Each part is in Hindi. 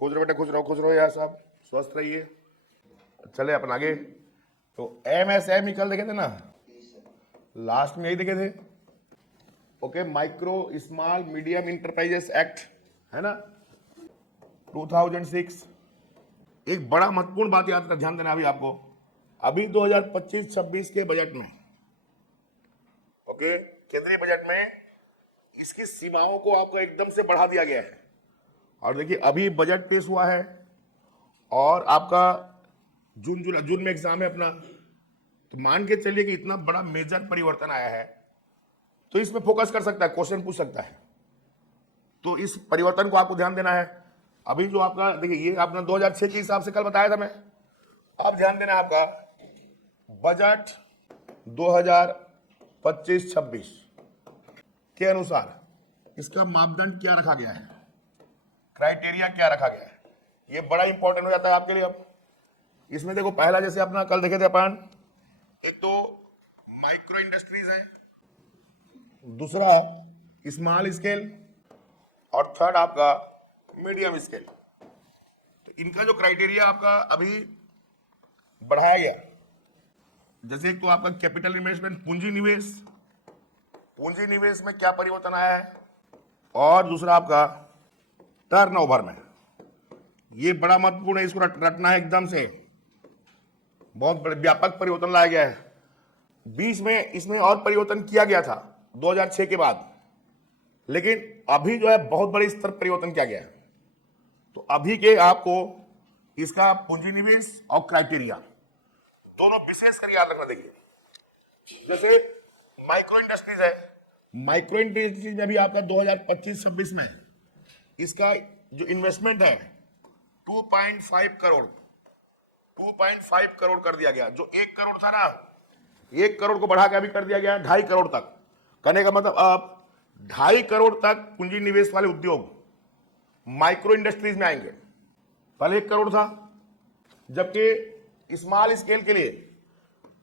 खुश रहो बेटा, खुश रहो यार साहब, स्वस्थ रहिए। चले अपन आगे। तो MSME कल देखे थे ना, लास्ट में यही देखे थे। Okay, micro small medium enterprises act है ना, 2006। एक बड़ा महत्वपूर्ण बात याद कर, ध्यान देना अभी आपको, अभी 2025-26 के बजट में, ओके, केंद्रीय बजट में इसकी सीमाओं को आपको एकदम से बढ़ा दिया गया है। और देखिए अभी बजट पेश हुआ है और आपका जून में एग्जाम है अपना, तो मान के चलिए कि इतना बड़ा मेजर परिवर्तन आया है, तो इसमें फोकस कर सकता है, क्वेश्चन पूछ सकता है। तो इस परिवर्तन को आपको ध्यान देना है। अभी जो आपका देखिए, ये आपने 2006 के हिसाब से कल बताया था मैं। अब ध्यान देना है आपका बजट 2025-26 के अनुसार इसका मापदंड क्या रखा गया है, क्राइटेरिया क्या रखा गया है, ये बड़ा इंपॉर्टेंट हो जाता है आपके लिए। अब इसमें देखो, पहला जैसे अपना कल देखे थे अपन, एक तो माइक्रो इंडस्ट्रीज है, दूसरा स्मॉल स्केल, और थर्ड आपका मीडियम स्केल। तो इनका जो क्राइटेरिया आपका अभी बढ़ाया गया, जैसे एक तो आपका कैपिटल इन्वेस्टमेंट, पूंजी निवेश में क्या परिवर्तन आया है, और दूसरा आपका टर्नओवर में। ये बड़ा महत्वपूर्ण है, इसको रटना है एकदम से। बहुत बड़े व्यापक परिवर्तन लाया गया है। बीच में इसमें और परिवर्तन किया गया था 2006 के बाद, लेकिन अभी जो है बहुत बड़े स्तर परिवर्तन किया गया है। तो अभी के आपको इसका पूंजी निवेश और क्राइटेरिया दोनों विशेष कर याद रखना। देखिए जैसे माइक्रो इंडस्ट्रीज है, माइक्रो इंडस्ट्रीज में भी आपका 2025-26 में इसका जो इन्वेस्टमेंट है 2.5 करोड़ कर दिया गया। जो 1 करोड़ था ना, 1 करोड़ को बढ़ा के अभी कर दिया गया 2.5 करोड़ तक। करने का मतलब अब 2.5 करोड़ तक पूंजी निवेश वाले उद्योग माइक्रो इंडस्ट्रीज में आएंगे। पहले 1 करोड़ था, जबकि स्मॉल स्केल के लिए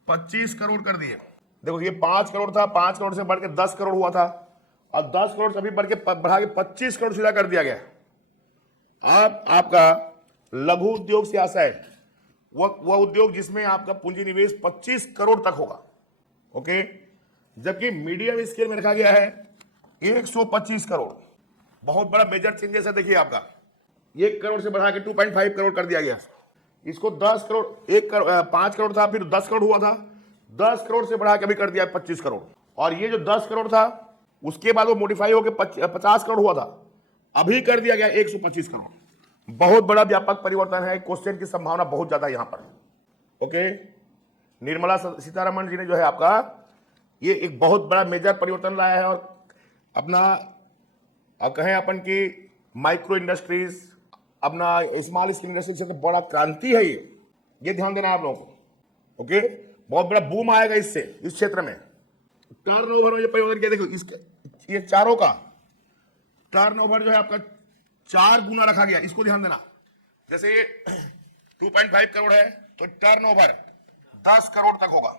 25 करोड़ कर दिए। देखो ये 5 करोड़ था, 5 करोड़ से बढ़ के 10 करोड़ हुआ था, और 10 करोड़ से अभी बढ़ के 25 करोड़ सीधा कर दिया गया। अब आपका लघु उद्योग से आशय वह उद्योग जिसमें आपका पूंजी निवेश 25 करोड़ तक होगा, ओके। जबकि मीडियम स्केल में रखा गया है 125 करोड़। बहुत बड़ा मेजर चेंजेस है। देखिए आपका 1 करोड़ से बढ़ा के 2.5 करोड़ कर दिया गया। इसको 10 करोड़, 5 करोड़ था, फिर 10 करोड़ हुआ था, 10 करोड़ से बढ़ा के अभी कर दिया 25 करोड़। और ये जो 10 करोड़ था उसके बाद वो मॉडिफाई होकर 50 करोड़ हुआ था, अभी कर दिया गया 125 करोड़। बहुत बड़ा व्यापक परिवर्तन है। क्वेश्चन की संभावना बहुत ज्यादा यहां पर, ओके। निर्मला सीतारमण जी ने जो है आपका ये एक बहुत बड़ा मेजर परिवर्तन लाया है, और अपना कहें अपन की माइक्रो इंडस्ट्रीज, अपना स्मॉल स्केल इंडस्ट्रीज से तो बड़ा क्रांति है ये ध्यान देना आप लोगों को, ओके। बहुत बड़ा बूम आएगा इससे, इस क्षेत्र में। टर्नओवर में ये परिवर्तन क्या, देखो इसके ये चारों का टर्नओवर जो है आपका 4 गुना रखा गया, इसको ध्यान देना। जैसे ये 2.5 करोड़ है तो टर्नओवर 10 करोड़ तक होगा।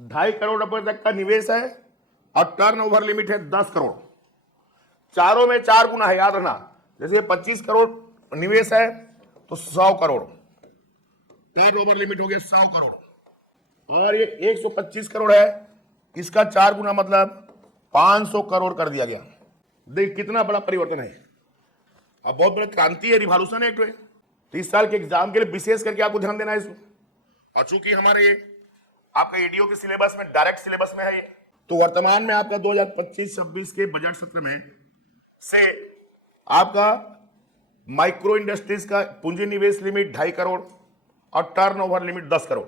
2.5 करोड़ रुपए तक का निवेश है और टर्नओवर लिमिट है 10 करोड़। चारों में 4 गुना है, याद रखना। जैसे 25 करोड़ निवेश है तो 100 करोड़, टर्नओवर लिमिट हो गया 100 करोड़। और ये 125 करोड़ है, इसका 4 गुना मतलब 500 करोड़ कर दिया गया। देख कितना बड़ा परिवर्तन है। अब बहुत बड़ा क्रांति है, रिवॉल्यूशन है। तो इस साल के एग्जाम के लिए विशेष करके आपको ध्यान देना है इसमें। और चूंकि हमारे आपका ईडीओ के सिलेबस में, डायरेक्ट सिलेबस में है ये, तो वर्तमान में आपका 2025-26 के बजट सत्र में से आपका माइक्रो इंडस्ट्रीज का पूंजी निवेश लिमिट 2.5 करोड़ और टर्नओवर लिमिट 10 करोड़,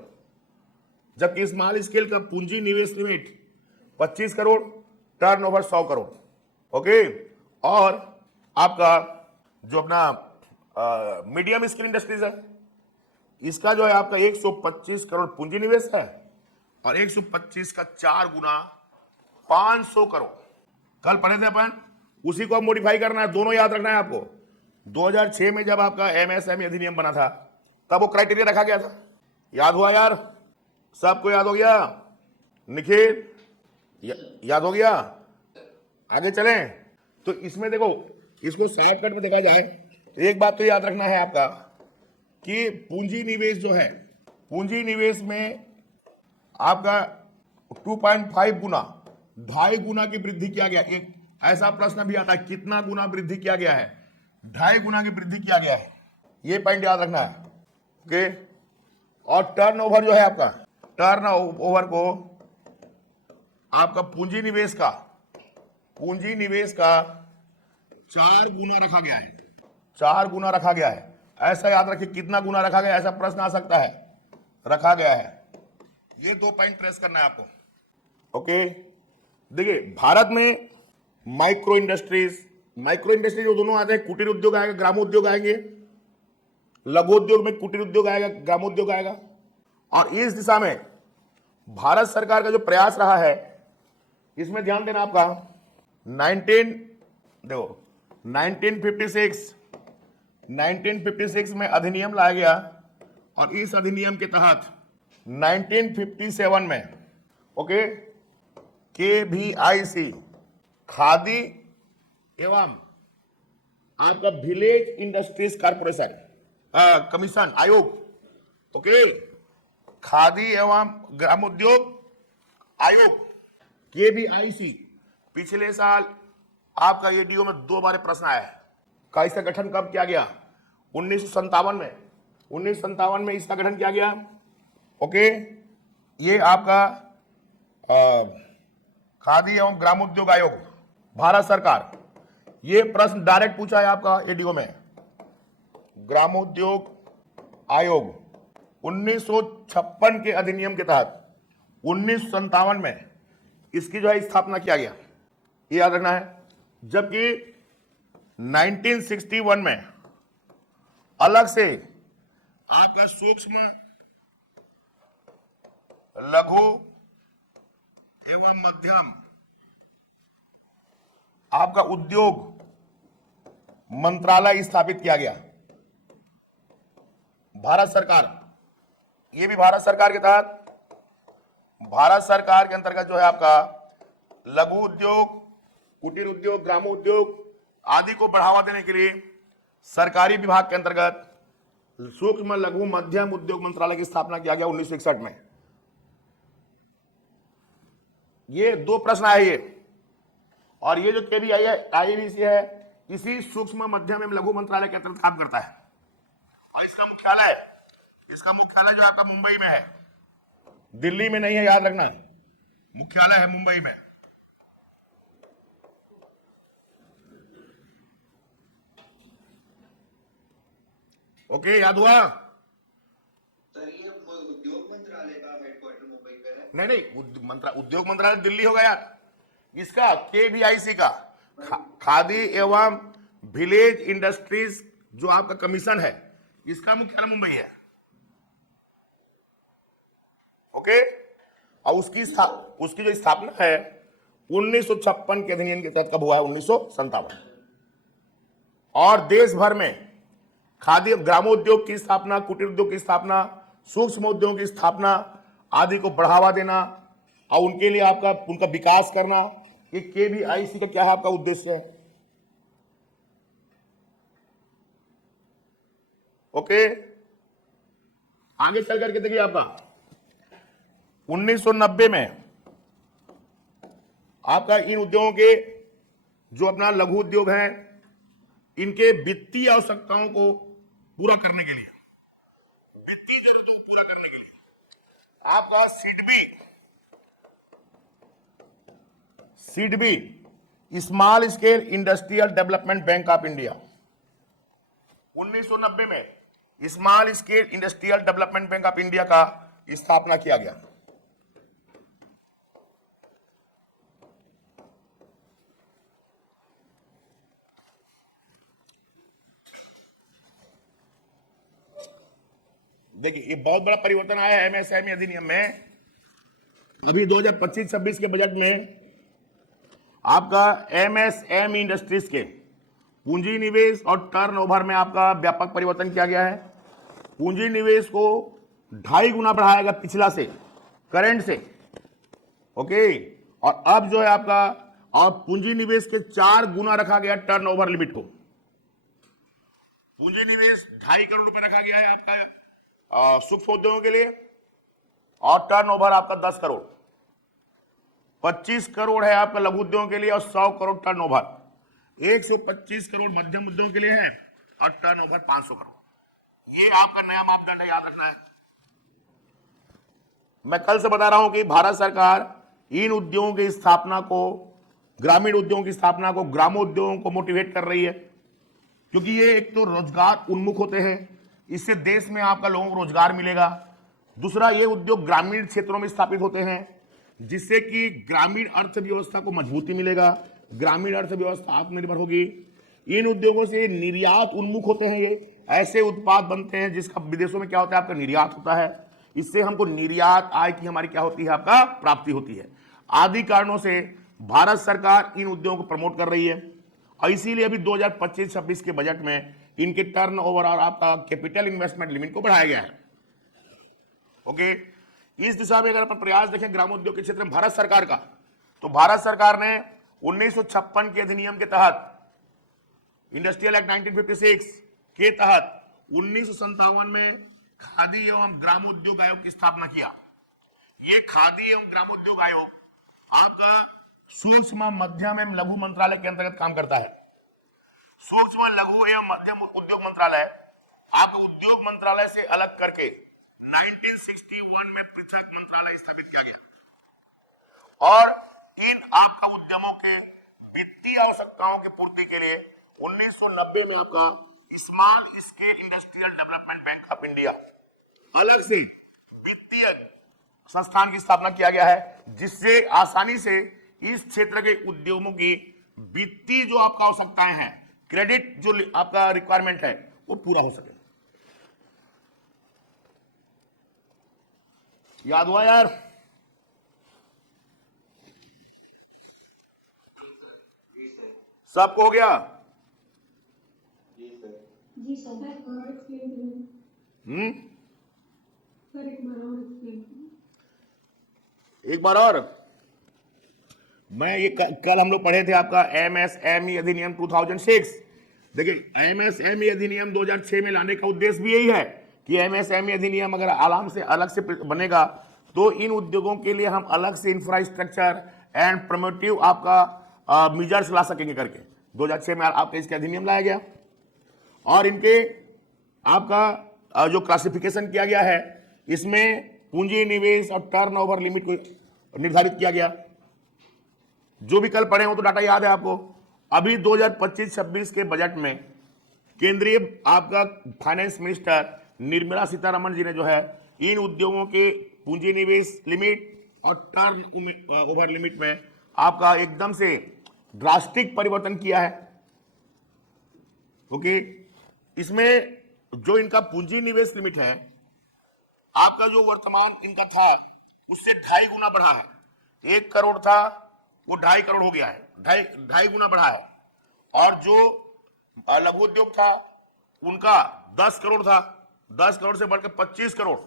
जबकि स्मॉल स्केल का पूंजी निवेश limit 25 crore, turnover 100 crore, okay. और आपका जो अपना मीडियम स्केल इंडस्ट्रीज है, इसका जो है आपका 125 करोड़ पूंजी निवेश है और 125 का 4 गुना 500 करोड़। कल पढ़े थे अपन, उसी को अब मॉडिफाई करना है। दोनों याद रखना है आपको। 2006 में जब आपका MSME अधिनियम बना था तब वो क्राइटेरिया रखा गया था। याद हुआ यार? सबको याद हो गया? निखिल याद हो गया? आगे चलें। तो इसमें देखो, इसको शॉर्टकट में देखा जाए एक बात तो याद रखना है आपका कि पूंजी निवेश जो है, पूंजी निवेश में आपका 2.5 गुना, 2.5 गुना की वृद्धि किया गया। एक ऐसा प्रश्न भी आता है, कितना गुना वृद्धि किया गया है? 2.5 गुना की वृद्धि किया गया है। ये पॉइंट याद रखना है। ओके। और टर्नओवर जो है आपका, टर्नओवर को आपका पूंजी निवेश का 4 गुना रखा गया है। 4 गुना रखा गया है। ऐसा याद रखिए, कितना गुना रखा गया, ऐसा प्रश्न आ सकता है। रखा गया है। ये 2 पॉइंट ट्रेस करना है आपको। ओके। देखिए, भारत में माइक्रो इंडस्ट्रीज जो दोनों आते हैं, कुटीर उद्योग आएगा, ग्रामोद्योग आएंगे। लघु उद्योग में कुटीर उद्योग आएगा, ग्रामोद्योग आएगा। और इस दिशा में भारत सरकार का जो प्रयास रहा है, इसमें ध्यान देना आपका। 1956 में अधिनियम लाया गया और इस अधिनियम के तहत 1957 में ओके KVIC, खादी एवं आपका विलेज इंडस्ट्रीज कॉर्पोरेशन कमीशन आयोग, ओके, खादी एवं ग्रामोद्योग आयोग KVIC, पिछले साल आपका एडीओ में 2 बार प्रश्न आया है। का इसका गठन कब किया गया? 1957 में। 1957 में इसका गठन किया गया। ओके। ये आपका खादी एवं ग्रामोद्योग आयोग, भारत सरकार। ये प्रश्न डायरेक्ट पूछा है आपका एडीओ में। ग्रामोद्योग आयोग 1956 के अधिनियम के तहत 1957 में इसकी जो है स्थापना किया गया, ये याद रखना है। जबकि 1961 में अलग से आपका सूक्ष्म लघु एवं मध्यम आपका उद्योग मंत्रालय स्थापित किया गया। भारत सरकार, ये भी भारत सरकार के तहत, भारत सरकार के अंतर्गत जो है आपका लघु उद्योग, कुटीर उद्योग, ग्रामोद्योग आदि को बढ़ावा देने के लिए सरकारी विभाग के अंतर्गत सूक्ष्म लघु मध्यम उद्योग मंत्रालय की स्थापना किया गया 1961 में। ये 2 प्रश्न आए ये। और ये जो KVIC है, इसी सूक्ष्म मध्यम एवं लघु मंत्रालय के अंतर्गत काम करता है। और इसका मुख्यालय जो आपका मुंबई में है, दिल्ली में नहीं है, याद रखना। मुख्यालय है मुंबई में। ओके, याद हुआ? सर ये उद्योग मंत्रालय का हेडक्वार्टर मुंबई पे है? नहीं, उद्योग मंत्रालय दिल्ली होगा यार। इसका KVIC का खादी एवं विलेज इंडस्ट्रीज जो आपका कमीशन है, इसका मुख्यालय मुंबई है। ओके। और उसकी जो स्थापना है 1956 के अधिनियम के तहत कब हुआ है? 1957। और देश भर में खादी ग्रामोद्योग की स्थापना, कुटीर उद्योग की स्थापना, सूक्ष्म उद्योग की स्थापना आदि को बढ़ावा देना और उनके लिए आपका उनका विकास करना, ये KVIC का क्या है आपका उद्देश्य है। ओके। आगे चल करके देखिए आपका 1990 में आपका इन उद्योगों के जो अपना लघु उद्योग हैं, इनके वित्तीय आवश्यकताओं को पूरा करने के लिए, वित्तीय जरूरतों को पूरा करने के लिए आपका SIDBI, small scale industrial development bank of India, 1990 में small scale industrial development bank of India का स्थापना किया गया। देखिए, ये बहुत बड़ा परिवर्तन आया है MSME अधिनियम में। अभी 2025-26 के बजट में आपका MSME इंडस्ट्रीज के पूंजी निवेश और टर्नओवर में आपका व्यापक परिवर्तन किया गया है। पूंजी निवेश को 2.5 गुना बढ़ाया गया पिछला से, करंट से। ओके। और अब जो है आपका और पूंजी निवेश के 4 गुना रखा गया टर्नओवर लिमिट को। पूंजी निवेश 2.5 करोड़ रुपए रखा गया है आपका सूक्ष्म उद्योगों के लिए, और टर्नओवर आपका 10 करोड़। 25 करोड़ है आपका लघु उद्योगों के लिए और 100 करोड़ टर्नओवर। 125 करोड़ मध्यम उद्योगों के लिए है और टर्नओवर 500 करोड़। ये आपका नया मापदंड है, याद रखना है। मैं कल से बता रहा हूं कि भारत सरकार इन उद्योगों की स्थापना को, ग्रामीण उद्योगों की स्थापना को, ग्रामोद्योगों को मोटिवेट कर रही है, क्योंकि ये एक तो रोजगार उन्मुख होते हैं, इससे देश में आपका लोगों को रोजगार मिलेगा। दूसरा, ये उद्योग ग्रामीण क्षेत्रों में स्थापित होते हैं, जिससे कि ग्रामीण अर्थव्यवस्था को मजबूती मिलेगा, ग्रामीण अर्थव्यवस्था आत्मनिर्भर होगी। इन उद्योगों से निर्यात उन्मुख होते हैं, ये ऐसे उत्पाद बनते हैं जिसका विदेशों में क्या होता है, आपका निर्यात होता है। इससे हमको निर्यात आय की हमारी क्या होती है, आपका प्राप्ति होती है। आदि कारणों से भारत सरकार इन उद्योगों को प्रमोट कर रही है और इसीलिए अभी 2025-26 के बजट में इनके टर्नओवर और आपका कैपिटल इन्वेस्टमेंट लिमिट को बढ़ाया गया है। ओके, इस दिशा में अगर अपन प्रयास देखें ग्रामोद्योग के क्षेत्र में भारत सरकार का, तो भारत सरकार ने 1956 के अधिनियम के तहत, इंडस्ट्रियल एक्ट 1956 के तहत 1957 में खादी एवं ग्रामोद्योग आयोग की स्थापना किया। ये खादी एवं ग्रामोद्योग आयोग आपका सूक्ष्म मध्यम एवं लघु मंत्रालय के अंतर्गत काम करता है। सूक्ष्म लघु एवं मध्यम उद्योग मंत्रालय आपका उद्योग मंत्रालय से अलग करके 1961 में पृथक मंत्रालय स्थापित किया गया और इन आपका उद्यमों के वित्तीय आवश्यकताओं की पूर्ति के लिए 1990 में आपका small scale industrial development bank of India अलग से वित्तीय संस्थान की स्थापना किया गया है, जिससे आसानी से इस क्षेत्र के उद्योगों की वित्तीय जो आपका आवश्यकताएं हैं, क्रेडिट जो आपका रिक्वायरमेंट है, वो पूरा हो सके। याद हुआ यार? सबको हो गया? जी सर, और एक्सप्लेन करें। सर एक बार और एक्सप्लेन करें। एक बार और। मैं ये कल हम लोग पढ़े थे आपका एमएसएमई अधिनियम 2006। देखिए, एमएसएमई अधिनियम 2006 में लाने का उद्देश्य भी यही है कि एमएसएमई अधिनियम अगर आराम से अलग से बनेगा तो इन उद्योगों के लिए हम अलग से इंफ्रास्ट्रक्चर एंड प्रमोटिव आपका मेजर्स ला सकेंगे करके 2006 में आपका इसका अधिनियम लाया गया और इनके आपका जो क्लासिफिकेशन किया गया है, इसमें पूंजी निवेश और टर्नओवर लिमिट को निर्धारित किया गया। जो भी कल पढ़े हो तो डाटा याद है आपको। अभी 2025-26 के बजट में केंद्रीय आपका फाइनेंस मिनिस्टर निर्मला सीतारमण जी ने जो है इन उद्योगों के पूंजी निवेश लिमिट और टर्न ओवर लिमिट में आपका एकदम से ड्रास्टिक परिवर्तन किया है। ओके, इसमें जो इनका पूंजी निवेश लिमिट है, आपका जो वर्तमान इनका था उससे 2.5 गुना बढ़ा है। 1 करोड़ था वो 2.5 करोड़ हो गया है, 2.5 गुना बढ़ा है। और जो लघु उद्योग था उनका 10 करोड़ था, 10 करोड़ से बढ़कर 25 करोड़,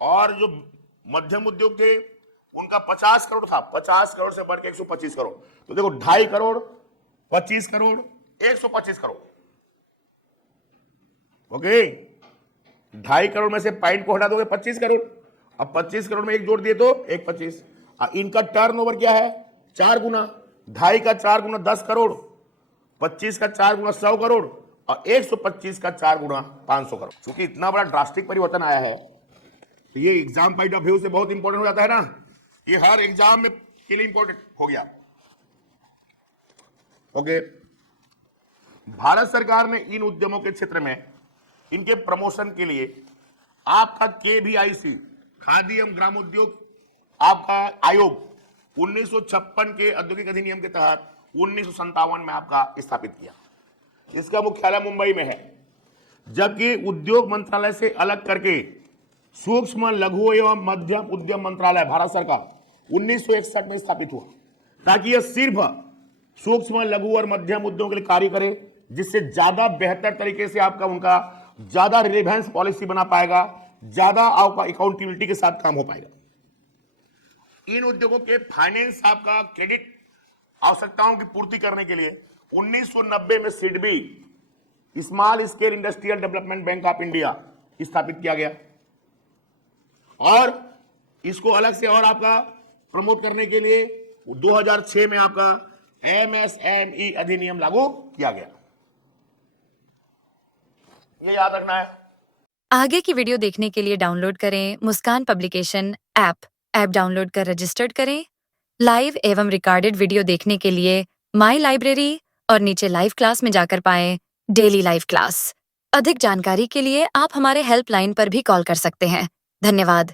और जो मध्यम उद्योग थे उनका 50 करोड़ था, 50 करोड़ से बढ़कर 125 करोड़। तो देखो 2.5 करोड़, 25 करोड़, 125 करोड़। ओके, 2.5 करोड़ में से पॉइंट को हटा दोगे 25 करोड़, अब 25 करोड़ में एक जोड़ दिए तो 125। इनका टर्नओवर क्या है? 4 गुना। 2.5 का 4 गुना 10 करोड़, 25 का 4 गुना 100 करोड़ और 125 का 4 गुना 500 करोड़। क्योंकि इतना बड़ा ड्रास्टिक परिवर्तन आया है तो ये एग्जाम पॉइंट ऑफ व्यू से बहुत इंपॉर्टेंट हो जाता है ना, ये हर एग्जाम में के लिए इंपॉर्टेंट हो गया। ओके, भारत सरकार ने इन उद्यमों के क्षेत्र में इनके प्रमोशन के लिए आपका KVIC खादी एवं ग्रामोद्योग आपका आयोग 1956 के औद्योगिक अधिनियम के तहत 1957 में आपका स्थापित किया। इसका मुख्यालय मुंबई में है, जबकि उद्योग मंत्रालय से अलग करके सूक्ष्म लघु एवं मध्यम उद्यम मंत्रालय भारत सरकार 1961 में स्थापित हुआ, ताकि यह सिर्फ सूक्ष्म लघु और मध्यम उद्योगों के लिए कार्य करे, जिससे ज्यादा बेहतर तरीके से आपका उनका ज्यादा रिलेवेंस पॉलिसी बना पाएगा, ज्यादा आपका अकाउंटेबिलिटी के साथ काम हो पाएगा। इन उद्योगों के फाइनेंस आपका क्रेडिट आवश्यकताओं की पूर्ति करने के लिए 1990 में SIDBI small scale industrial development bank of India स्थापित किया गया और इसको अलग से और आपका प्रमोट करने के लिए 2006 में आपका MSME अधिनियम लागू किया गया। ये याद रखना है। आगे की वीडियो देखने के लिए डाउनलोड करें मुस्कान पब्लिकेशन ऐप डाउनलोड कर रजिस्टर्ड करें। लाइव एवं रिकॉर्डेड वीडियो देखने के लिए माई लाइब्रेरी और नीचे लाइव क्लास में जाकर पाएं डेली लाइव क्लास। अधिक जानकारी के लिए आप हमारे हेल्पलाइन पर भी कॉल कर सकते हैं। धन्यवाद।